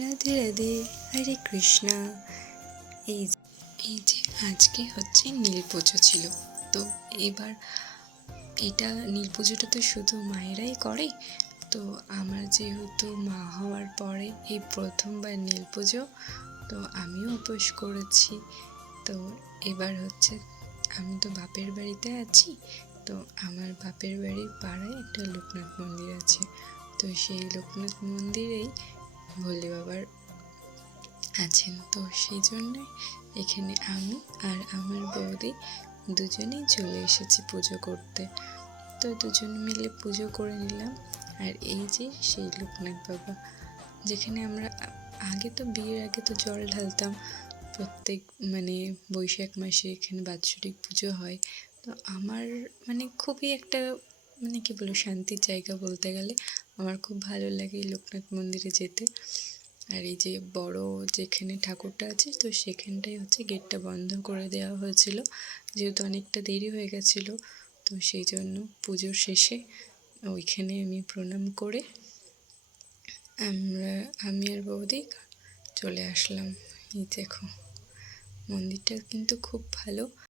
রাধে রাধে, হরে কৃষ্ণা। এই এই যে আজকে হচ্ছে নীল পুজো ছিল। তো এবার এটা নীল পুজোটা তো শুধু মায়েরাই করে। তো আমার যেহেতু মা হওয়ার পরে এই প্রথমবার নীল পুজো, তো আমিও উপোস করেছি। তো এবার হচ্ছে আমি তো বাপের বাড়িতে আছি। তো আমার বাপের বাড়ির পাড়ায় একটা লোকনাথ মন্দির আছে। তো সেই লোকনাথ মন্দিরেই ভোলে বাবার আছেন। তো সেই জন্যে এখানে আমি আর আমার বৌদি দুজনেই চলে এসেছি পুজো করতে। তো দুজন মিলে পুজো করে নিলাম। আর এই যে সেই লোকনাথ বাবা, যেখানে আমরা আগে তো বিয়ের আগে তো জল ঢালতাম প্রত্যেক বৈশাখ মাসে এখানে বাৎসরিক পুজো হয়। তো আমার খুবই একটা কি বলবো, শান্তির জায়গা বলতে গেলে। আমার খুব ভালো লাগে এই লোকনাথ মন্দিরে যেতে। আর এই যে বড় যেখানে ঠাকুরটা আছে, তো সেখানটাই হচ্ছে গেটটা বন্ধ করে দেওয়া হয়েছিল, যেহেতু অনেকটা দেরি হয়ে গেছিলো। তো সেই জন্য পুজোর শেষে ওইখানে আমি প্রণাম করে আমি আর বৌদি চলে আসলাম। এই দেখো, মন্দিরটা কিন্তু খুব ভালো।